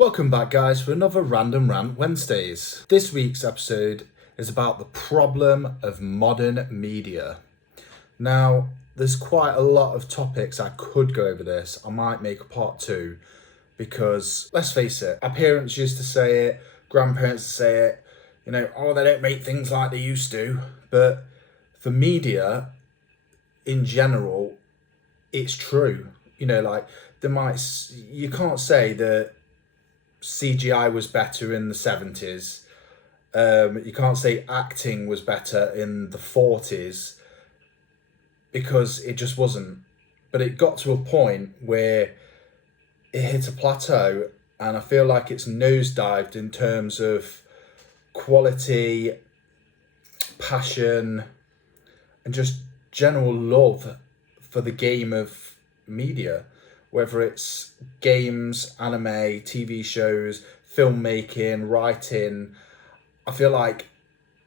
Welcome back, guys, for another Random Rant Wednesdays. This week's episode is about the problem of modern media. Now, there's quite a lot of topics I could go over this. I might make a part two because, let's face it, our parents used to say it, grandparents say it, oh, they don't make things like they used to. But for media, in general, it's true. You can't say that CGI was better in the 70s. You can't say acting was better in the 40s because it just wasn't. But it got to a point where it hit a plateau, and I feel like it's nosedived in terms of quality, passion, and just general love for the game of media. Whether it's games, anime, TV shows, filmmaking, writing, I feel like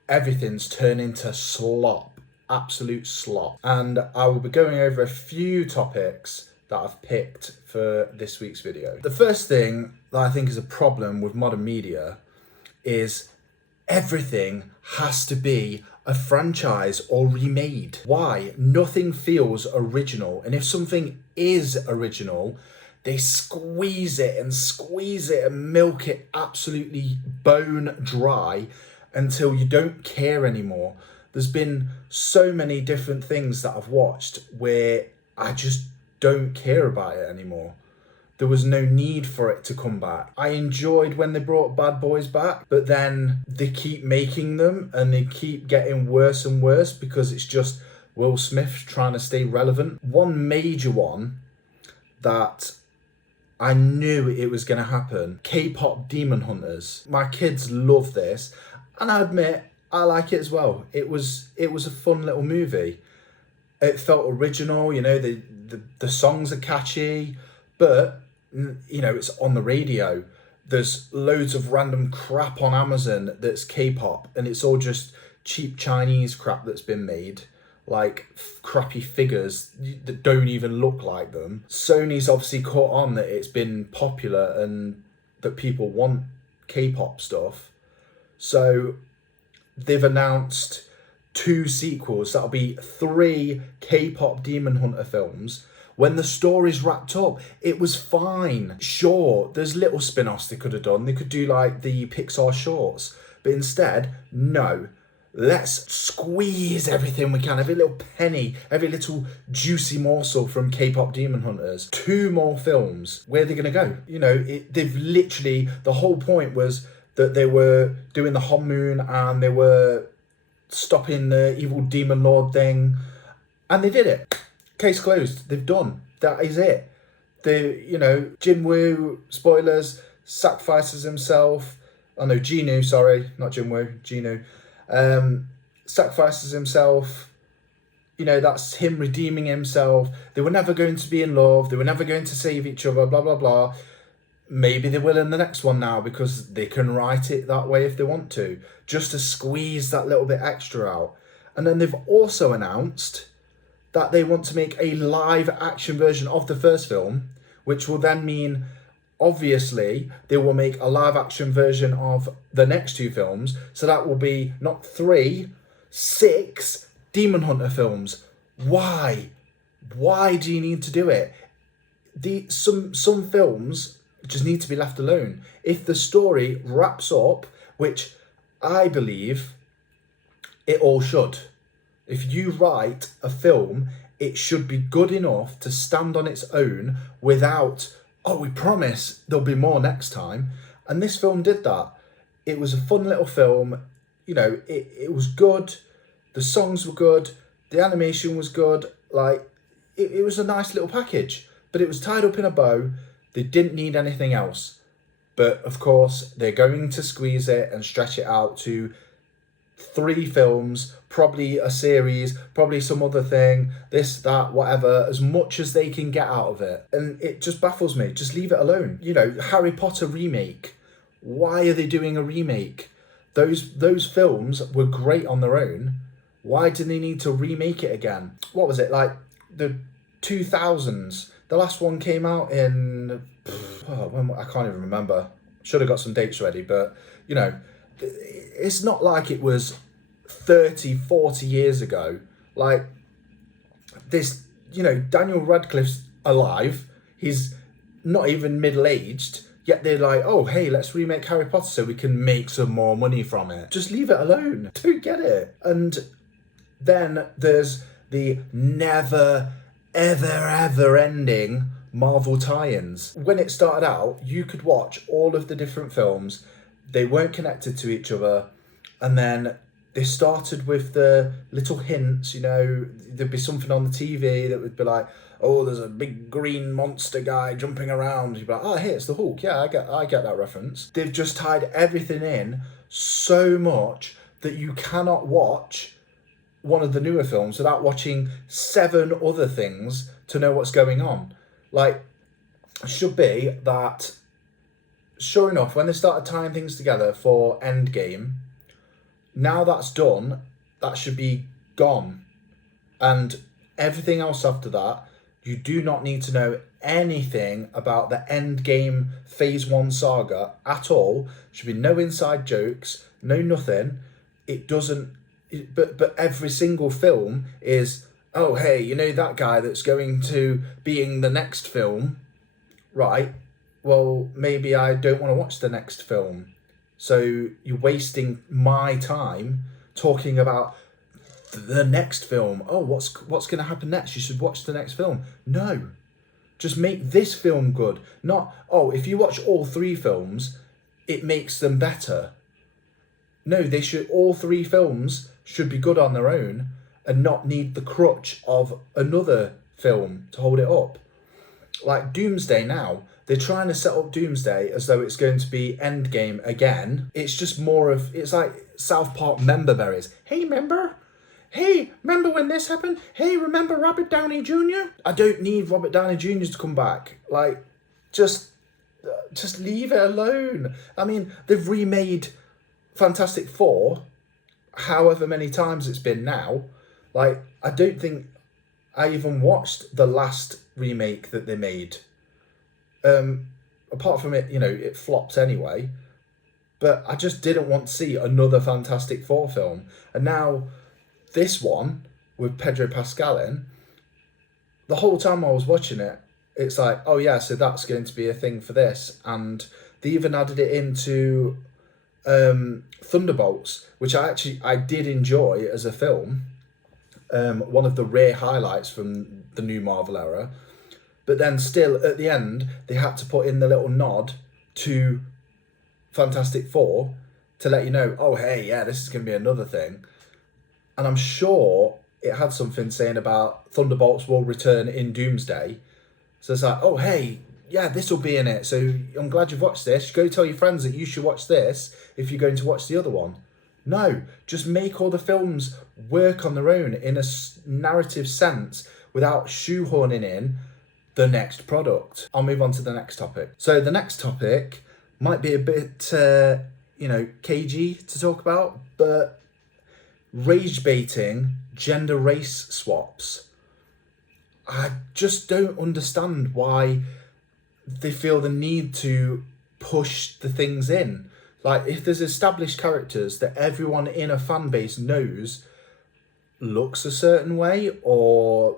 everything's turned into slop, absolute slop. And I will be going over a few topics that I've picked for this week's video. The first thing that I think is a problem with modern media is everything has to be a franchise or remade. Why? Nothing feels original. And if something is original, they squeeze it and milk it absolutely bone dry until you don't care anymore. There's been so many different things that I've watched where I just don't care about it anymore. There was no need for it to come back. I enjoyed when they brought Bad Boys back, but then they keep making them and they keep getting worse and worse because it's just Will Smith trying to stay relevant. One major one that I knew it was going to happen, K-pop Demon Hunters. My kids love this, and I admit I like it as well. It was a fun little movie. It felt original, the songs are catchy, but it's on the radio. There's loads of random crap on Amazon that's K-pop, and it's all just cheap Chinese crap that's been made, like crappy figures that don't even look like them. Sony's obviously caught on that it's been popular and that people want K-pop stuff, so they've announced 2 sequels. That'll be 3 K-pop Demon Hunter films. When the story's wrapped up, it was fine. Sure, there's little spin-offs they could have done. They could do like the Pixar shorts. But instead, no. Let's squeeze everything we can. Every little penny, every little juicy morsel from K-pop Demon Hunters. 2 more films. Where are they going to go? They've literally... The whole point was that they were doing the Honmoon and they were stopping the evil demon lord thing. And they did it. Case closed. They've done. That is it. Jinwoo, spoilers, sacrifices himself. Oh no, Jinwoo, sorry, not Jinwoo, Jinwoo. Sacrifices himself. That's him redeeming himself. They were never going to be in love. They were never going to save each other, blah, blah, blah. Maybe they will in the next one now because they can write it that way if they want to, just to squeeze that little bit extra out. And then they've also announced that they want to make a live action version of the first film, which will then mean, obviously, they will make a live action version of the next 2 films. So that will be not 3, 6 Demon Hunter films. Why? Why do you need to do it? Some films just need to be left alone. If the story wraps up, which I believe it all should. If you write a film, it should be good enough to stand on its own without, we promise there'll be more next time. And this film did that. It was a fun little film. It was good. The songs were good. The animation was good. It was a nice little package, but it was tied up in a bow. They didn't need anything else. But of course, they're going to squeeze it and stretch it out to 3 films, probably a series, probably some other thing, this, that, whatever, as much as they can get out of it. And it just baffles me. Just leave it alone. Harry Potter remake. Why are they doing a remake? Those films were great on their own. Why do they need to remake it again? What was it, like the 2000s? The last one came out in... I can't even remember. Should have got some dates ready, but, you know, it's not like it was 30, 40 years ago. Like, this, you know, Daniel Radcliffe's alive. He's not even middle-aged, yet they're like, oh, hey, let's remake Harry Potter so we can make some more money from it. Just leave it alone. Don't get it. And then there's the never, ever ending Marvel tie-ins. When it started out, you could watch all of the different films. They weren't connected to each other. And then they started with the little hints, you know, there'd be something on the TV that would be like, oh, there's a big green monster guy jumping around. You'd be like, oh, hey, it's the Hulk. Yeah, I get that reference. They've just tied everything in so much that you cannot watch one of the newer films without watching 7 other things to know what's going on. Like, it should be that, sure enough, when they started tying things together for Endgame, now that's done, that should be gone. And everything else after that, you do not need to know anything about the Endgame Phase 1 saga at all. Should be no inside jokes, no nothing. It doesn't, but every single film is, oh, hey, you know that guy that's going to be in the next film? Right, well, maybe I don't want to watch the next film. So you're wasting my time talking about the next film. Oh, what's going to happen next? You should watch the next film. No, just make this film good. Not, oh, if you watch all 3 films, it makes them better. No, they should, all 3 films should be good on their own and not need the crutch of another film to hold it up. Like Doomsday now, they're trying to set up Doomsday as though it's going to be Endgame again. It's just more of, it's like South Park member berries. Hey, member? Hey, remember when this happened? Hey, remember Robert Downey Jr.? I don't need Robert Downey Jr. to come back. Like, just leave it alone. I mean, they've remade Fantastic Four however many times it's been now. Like, I don't think I even watched the last remake that they made. Apart from it, you know, it flopped anyway. But I just didn't want to see another Fantastic Four film. And now this one with Pedro Pascal in, the whole time I was watching it, it's like, oh yeah, so that's going to be a thing for this. And they even added it into Thunderbolts, which I did enjoy as a film. One of the rare highlights from the new Marvel era. But then still, at the end, they had to put in the little nod to Fantastic Four to let you know, oh, hey, yeah, this is going to be another thing. And I'm sure it had something saying about Thunderbolts will return in Doomsday. So it's like, oh, hey, yeah, this will be in it. So I'm glad you've watched this. Go tell your friends that you should watch this if you're going to watch the other one. No, just make all the films work on their own in a narrative sense without shoehorning in the next product. I'll move on to the next topic. So the next topic might be a bit, cagey to talk about, but rage baiting gender race swaps. I just don't understand why they feel the need to push the things in. Like, if there's established characters that everyone in a fan base knows looks a certain way or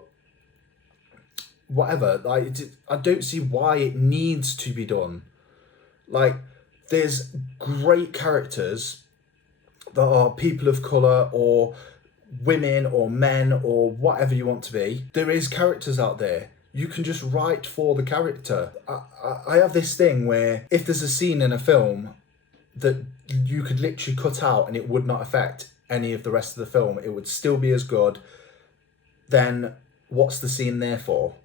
whatever, like, I don't see why it needs to be done. Like, there's great characters that are people of colour or women or men or whatever you want to be. There is characters out there. You can just write for the character. I have this thing where if there's a scene in a film that you could literally cut out and it would not affect any of the rest of the film, it would still be as good, then what's the scene there for?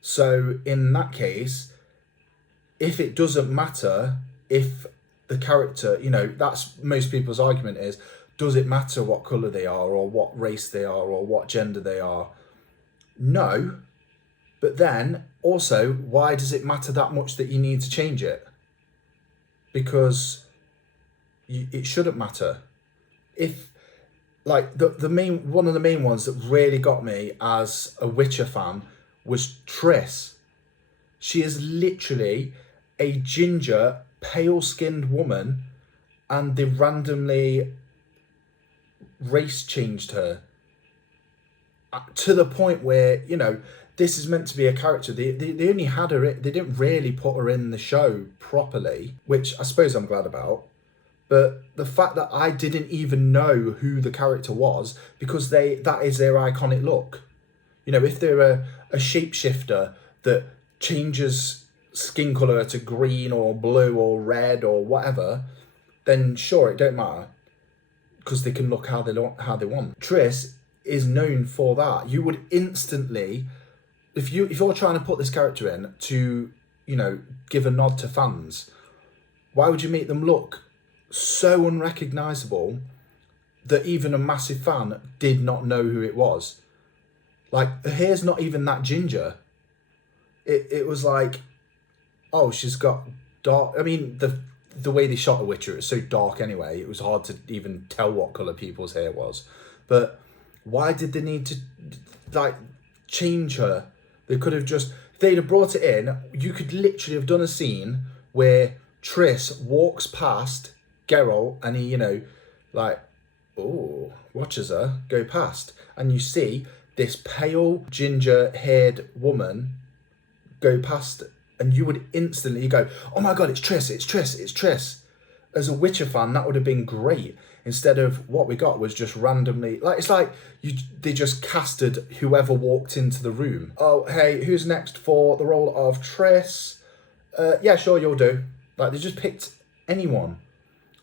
So in that case, if it doesn't matter, if the character, that's most people's argument is, does it matter what colour they are or what race they are or what gender they are? No. But then also, why does it matter that much that you need to change it? Because it shouldn't matter. If, like, one of the main ones that really got me as a Witcher fan was Triss. She is literally a ginger, pale-skinned woman, and they randomly race changed her to the point where, you know, this is meant to be a character. They only had her, they didn't really put her in the show properly, which I suppose I'm glad about. But the fact that I didn't even know who the character was, because that is their iconic look. You know, if they're a shapeshifter that changes skin colour to green or blue or red or whatever, then sure, it don't matter, because they can look how they want. Triss is known for that. You would instantly, if you're trying to put this character in to, you know, give a nod to fans, why would you make them look so unrecognisable that even a massive fan did not know who it was? Like, the hair's not even that ginger. It was like, oh, she's got dark. I mean, the way they shot The Witcher, it's so dark anyway. It was hard to even tell what colour people's hair was. But why did they need to, like, change her? They could have just, if they'd have brought it in, you could literally have done a scene where Triss walks past Geralt and he, you know, like, oh, watches her go past. And you see this pale, ginger-haired woman go past, and you would instantly go, oh my God, it's Triss, it's Triss, it's Triss. As a Witcher fan, that would have been great. Instead of what we got was just randomly, like, it's like they just casted whoever walked into the room. Oh, hey, who's next for the role of Triss? Yeah, sure, you'll do. Like, they just picked anyone.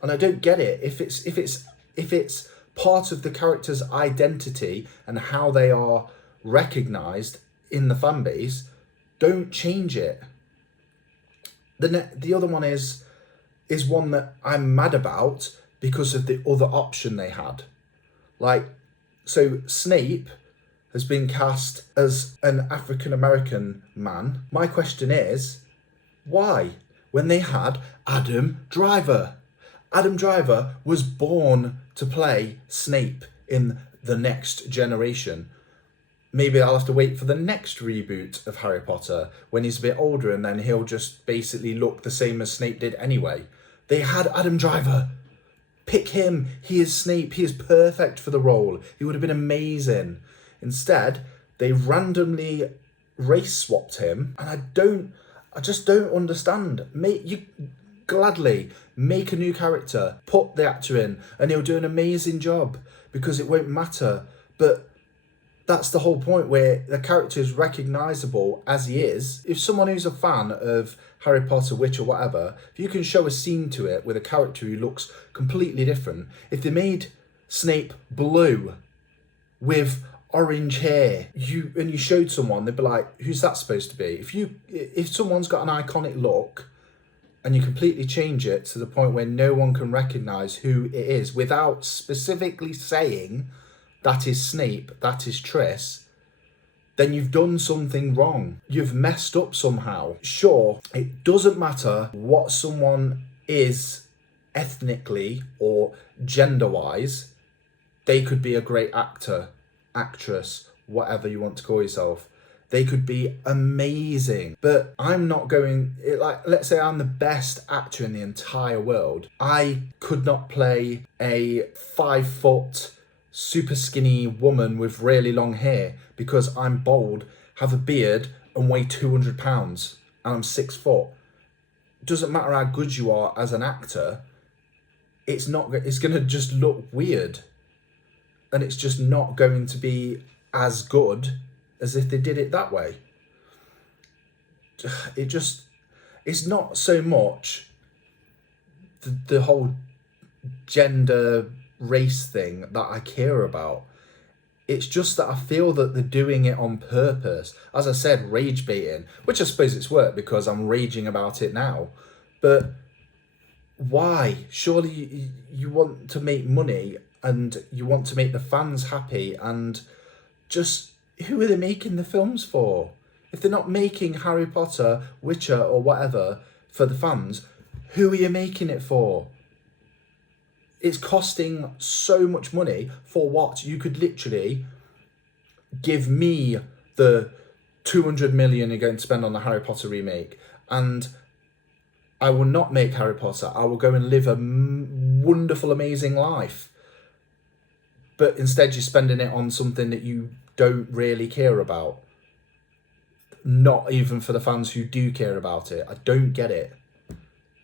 And I don't get it. If it's part of the character's identity and how they are recognised in the fan base, don't change it. The other one is one that I'm mad about because of the other option they had. Like, so Snape has been cast as an African-American man. My question is, why? When they had Adam Driver. Adam Driver was born to play Snape in the next generation. Maybe I'll have to wait for the next reboot of Harry Potter when he's a bit older, and then he'll just basically look the same as Snape did anyway. They had Adam Driver. Pick him. He is Snape. He is perfect for the role. He would have been amazing. Instead, they randomly race swapped him, and I just don't understand. Gladly make a new character, put the actor in, and he'll do an amazing job because it won't matter. But that's the whole point, where the character is recognisable as he is. If someone who's a fan of Harry Potter, Witcher, whatever, if you can show a scene to it with a character who looks completely different, if they made Snape blue with orange hair, you showed someone, they'd be like, who's that supposed to be? If someone's got an iconic look and you completely change it to the point where no one can recognise who it is without specifically saying that is Snape, that is Triss, then you've done something wrong. You've messed up somehow. Sure, it doesn't matter what someone is ethnically or gender-wise. They could be a great actor, actress, whatever you want to call yourself. They could be amazing. But I'm not going, like, let's say I'm the best actor in the entire world. I could not play a 5 foot, super skinny woman with really long hair because I'm bald, have a beard, and weigh 200 pounds, and I'm 6 foot. Doesn't matter how good you are as an actor, it's going to just look weird. And it's just not going to be as good as if they did it that way. It's not so much the whole gender race thing that I care about. It's just that I feel that they're doing it on purpose. As I said, rage baiting, which I suppose it's worked because I'm raging about it now. But why? Surely you want to make money and you want to make the fans happy, and just, who are they making the films for? If they're not making Harry Potter, Witcher or whatever for the fans, who are you making it for? It's costing so much money for what? You could literally give me the 200 million you're going to spend on the Harry Potter remake, and I will not make Harry Potter. I will go and live a wonderful, amazing life. But instead you're spending it on something that you don't really care about. Not even for the fans who do care about it. I don't get it.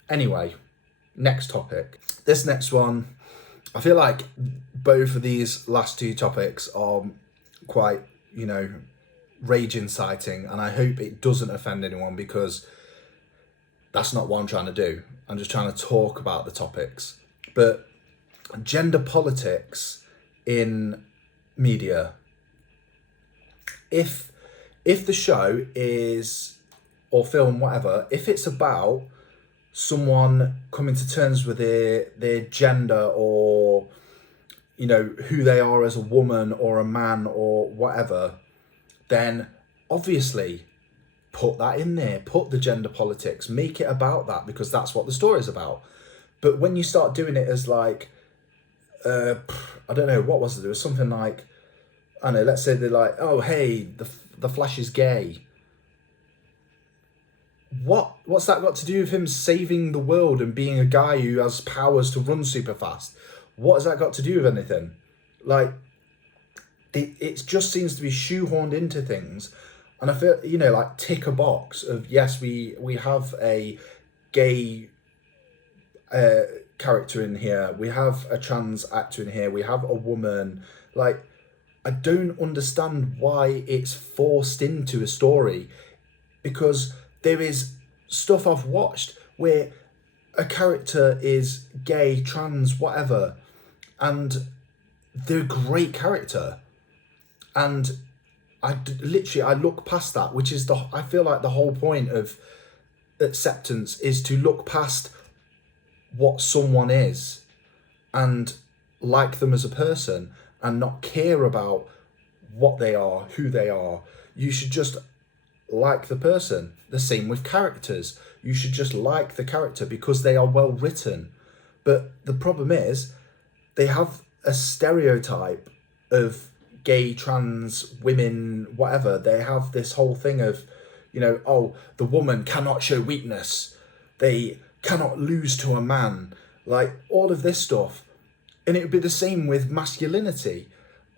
Anyway, next topic. This next one, I feel like both of these last two topics are quite, rage inciting, and I hope it doesn't offend anyone, because that's not what I'm trying to do. I'm just trying to talk about the topics. But gender politics in media. If the show is, or film, whatever, if it's about someone coming to terms with their gender, or who they are as a woman or a man or whatever, then obviously put that in there, put the gender politics, make it about that, because that's what the story's about. But when you start doing it as like, I don't know, what was it? There was something like, I don't know, let's say they're like, oh, hey, the Flash is gay. What's that got to do with him saving the world and being a guy who has powers to run super fast? What has that got to do with anything? Like, it just seems to be shoehorned into things. And I feel, like, tick a box of, yes, we have a gay character in here, we have a trans actor in here, we have a woman. Like, I don't understand why it's forced into a story, because there is stuff I've watched where a character is gay, trans, whatever, and they're a great character. And I look past that, which is I feel like the whole point of acceptance is to look past what someone is and like them as a person, and not care about what they are, who they are. You should just like the person. The same with characters. You should just like the character because they are well written. But the problem is, they have a stereotype of gay, trans, women, whatever. They have this whole thing of, oh, the woman cannot show weakness. They cannot lose to a man. Like, all of this stuff. And it would be the same with masculinity.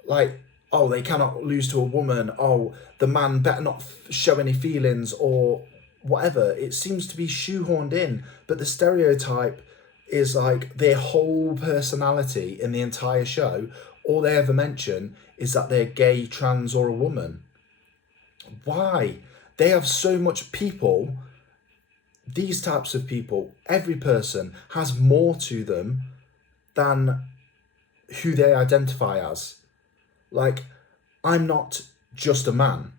Like, oh, they cannot lose to a woman. Oh, the man better not show any feelings or whatever. It seems to be shoehorned in. But the stereotype is like their whole personality in the entire show. All they ever mention is that they're gay, trans, or a woman. Why? They have so much people. These types of people, every person has more to them than who they identify as. Like, I'm not just a man.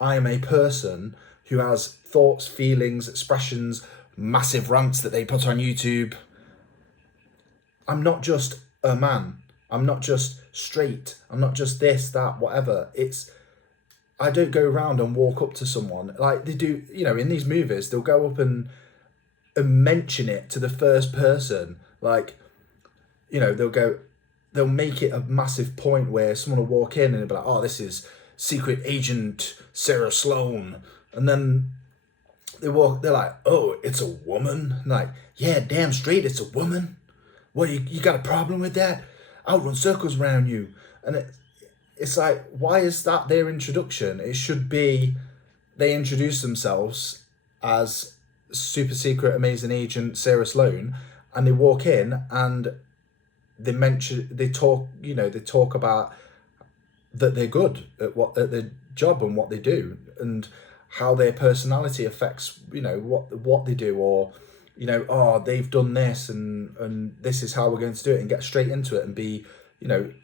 I am a person who has thoughts, feelings, expressions, massive rants that they put on YouTube. I'm not just a man. I'm not just straight. I'm not just this, that, whatever. I don't go around and walk up to someone like they do, in these movies. They'll go up and mention it to the first person. Like, they'll make it a massive point where someone will walk in and they'll be like, oh, this is Secret Agent Sarah Sloan. And then they're like, oh, it's a woman? And like, yeah, damn straight, it's a woman. What, you got a problem with that? I'll run circles around you. And it's like, why is that their introduction? It should be they introduce themselves as super secret amazing agent Sarah Sloan, and they walk in and they talk about that they're good at their job and what they do, and how their personality affects what they do, or oh, they've done this and this is how we're going to do it, and get straight into it and be,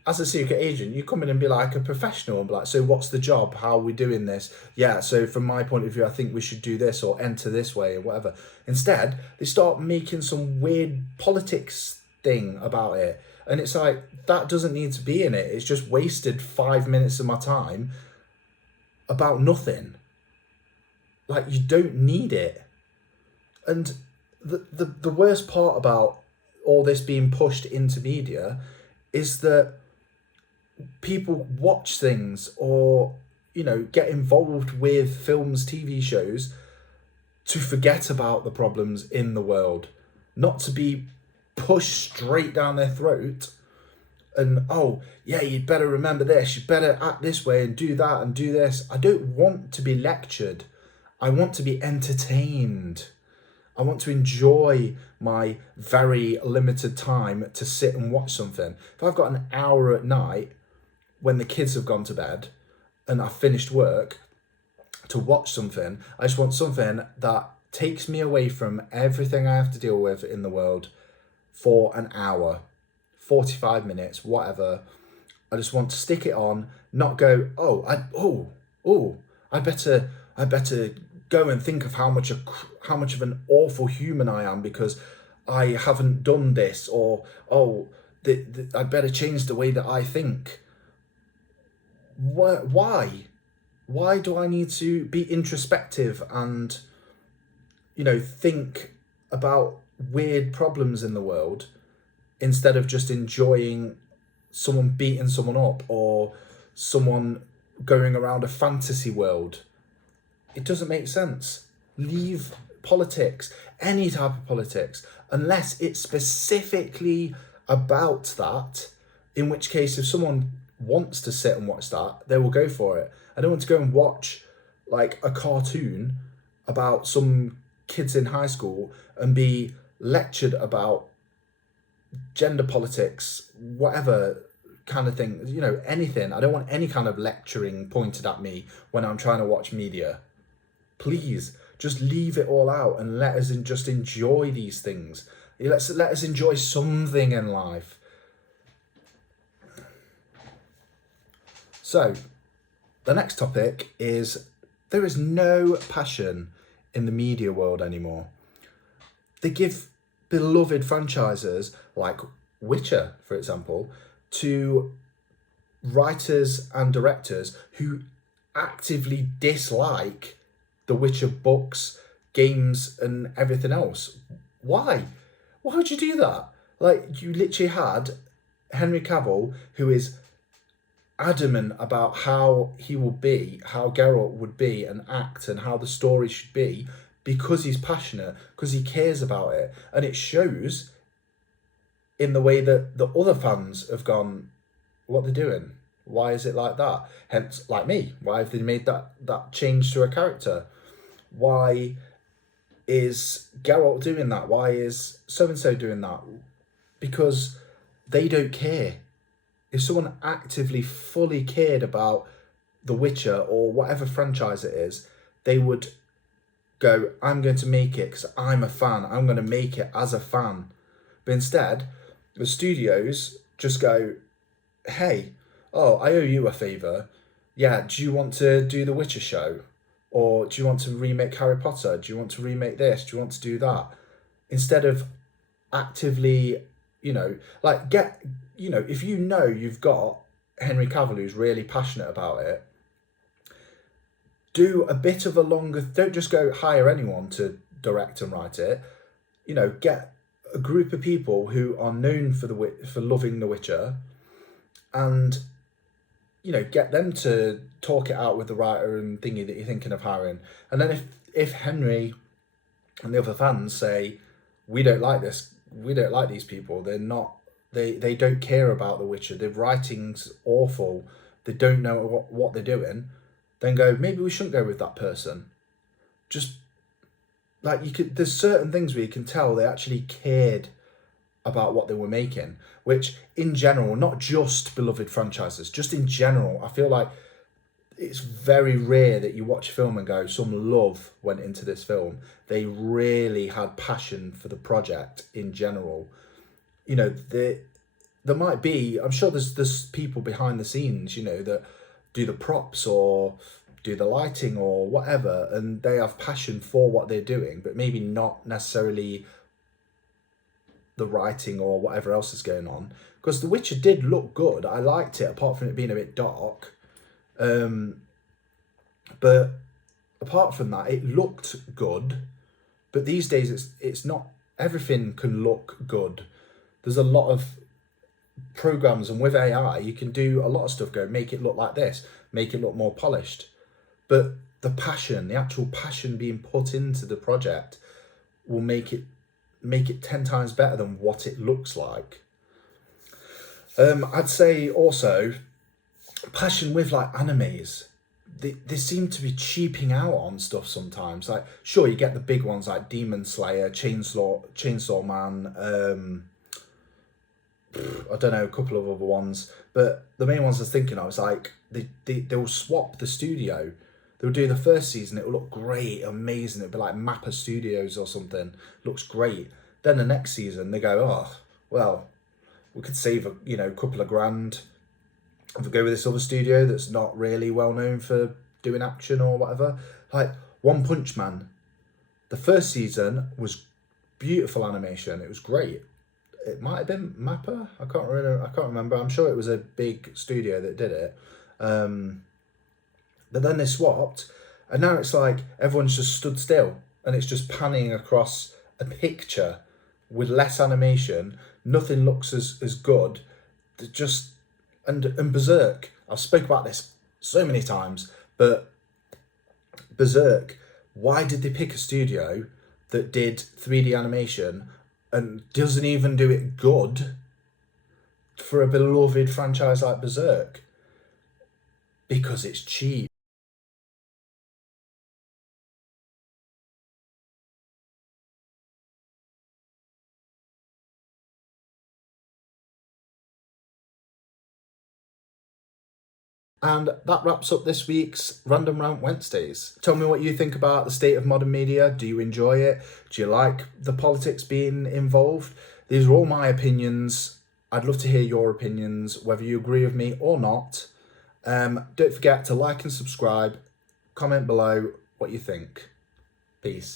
as a secret agent, you come in and be like a professional and be like, so what's the job? How are we doing this? Yeah, so from my point of view, I think we should do this or enter this way or whatever. Instead, they start making some weird politics thing about it. And it's like, that doesn't need to be in it. It's just wasted 5 minutes of my time about nothing. Like, you don't need it. And the worst part about all this being pushed into media is that people watch things or, get involved with films, TV shows to forget about the problems in the world, not to be pushed straight down their throat and, oh, yeah, you'd better remember this, you better act this way and do that and do this. I don't want to be lectured. I want to be entertained. I want to enjoy my very limited time to sit and watch something. If I've got an hour at night when the kids have gone to bed and I've finished work to watch something, I just want something that takes me away from everything I have to deal with in the world for an hour, 45 minutes, whatever. I just want to stick it on, not go, I better go and think of how much of an awful human I am because I haven't done this, or I better change the way that I think. Why? Why do I need to be introspective and, think about weird problems in the world instead of just enjoying someone beating someone up or someone going around a fantasy world? It doesn't make sense. Leave politics, any type of politics, unless it's specifically about that, in which case if someone wants to sit and watch that, they will go for it. I don't want to go and watch like a cartoon about some kids in high school and be lectured about gender politics, whatever kind of thing, anything. I don't want any kind of lecturing pointed at me when I'm trying to watch media. Please just leave it all out and let us just enjoy these things. Let us enjoy something in life. So the next topic is there is no passion in the media world anymore. They give beloved franchises like Witcher, for example, to writers and directors who actively dislike the Witcher books, games, and everything else. Why? Why would you do that? Like, you literally had Henry Cavill, who is adamant about how he will be, how Geralt would be and act and how the story should be, because he's passionate, because he cares about it. And it shows in the way that the other fans have gone, what they're doing. Why is it like that? Hence, like me, why have they made that change to a character? Why is Geralt doing that? Why is so-and-so doing that? Because they don't care. If someone actively, fully cared about The Witcher or whatever franchise it is, they would go, I'm going to make it because I'm a fan. I'm going to make it as a fan. But instead, the studios just go, hey, I owe you a favour. Yeah, do you want to do the Witcher show? Or do you want to remake Harry Potter? Do you want to remake this? Do you want to do that? Instead of actively, if you've got Henry Cavill who's really passionate about it, do a bit of a longer, don't just go hire anyone to direct and write it. Get a group of people who are known for loving The Witcher, and get them to talk it out with the writer and thingy that you're thinking of hiring. And then if Henry and the other fans say, we don't like this, we don't like these people, they don't care about The Witcher, their writing's awful, they don't know what they're doing, then go, maybe we shouldn't go with that person. Just like there's certain things where you can tell they actually cared about what they were making, which in general, not just beloved franchises, just in general, I feel like it's very rare that you watch a film and go, some love went into this film. They really had passion for the project in general. There might be, I'm sure there's people behind the scenes, that do the props or do the lighting or whatever, and they have passion for what they're doing, but maybe not necessarily the writing or whatever else is going on. Because The Witcher did look good. I liked it, apart from it being a bit dark. But apart from that, it looked good. But these days, it's not, everything can look good. There's a lot of programs, and with AI, you can do a lot of stuff, make it look like this, make it look more polished. But the passion, the actual passion being put into the project will make it 10 times better than what it looks like. I'd say also passion with like animes. They seem to be cheaping out on stuff sometimes. Like, sure, you get the big ones like Demon Slayer, Chainsaw Man, I don't know, a couple of other ones, but the main ones I was thinking of was like they'll swap the studio. They'll do the first season, it will look great, amazing. It'll be like Mappa Studios or something, looks great. Then the next season they go, oh well, we could save a couple of grand if we go with this other studio that's not really well known for doing action or whatever. Like One Punch Man, the first season was beautiful animation. It was great. It might have been Mappa. I can't remember. I'm sure it was a big studio that did it. But then they swapped, and now it's like everyone's just stood still, and it's just panning across a picture with less animation. Nothing looks as good. Just and Berserk. I've spoke about this so many times, but Berserk. Why did they pick a studio that did 3D animation and doesn't even do it good for a beloved franchise like Berserk? Because it's cheap. And that wraps up this week's Random Rant Wednesdays. Tell me what you think about the state of modern media. Do you enjoy it? Do you like the politics being involved? These are all my opinions. I'd love to hear your opinions, whether you agree with me or not. Don't forget to like and subscribe. Comment below what you think. Peace.